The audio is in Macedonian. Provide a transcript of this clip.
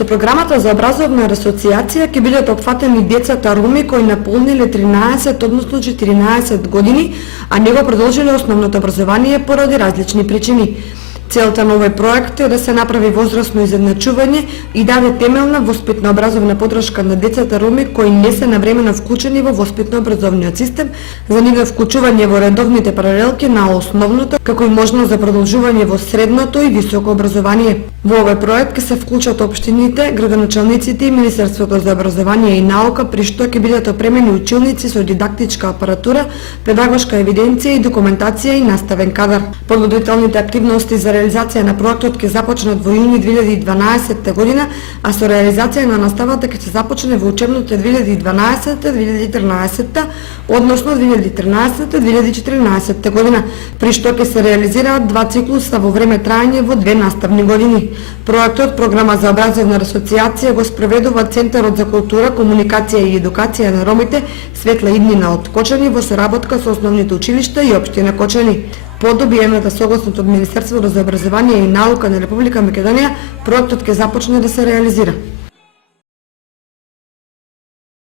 Со програмата за образовна ресоцијација ќе бидат опфатени децата роми кои наполниле 13, односно 14 години, а не го продолжиле основното образование поради различни причини. Целта на овој проект е да се направи возрастно изедначување и даде темелна воспитно-образовна подршка на децата роми кои не се навремено вклучени во воспитно-образовниот систем, за нивно вклучување во редовните паралелки на основното, како и можност за продолжување во средното и високо образование. Во овој проект ќе се вклучат општините, градоначалниците и Министерството за образование и наука, при што ќе бидат опремени училници со дидактичка апаратура, педагошка евиденција и документација и наставен кадар. Подготвителните активности за реализација на проектот ќе започнат во јуни 2012 година, а со реализација на наставата ќе се започне во учебната 2012-2013, односно 2013-2014 година, при што ќе се реализираат два циклуса во време трајање во 2 наставни години. Проектот Програма за образовна ресоцијација го спроведува Центарот за култура, комуникација и едукација на ромите Светла иднина од Кочани во соработка со основните училишта и општина Кочани. По добиената согласност од Министерството за образование и наука на Република Македонија, проектот ќе започне да се реализира.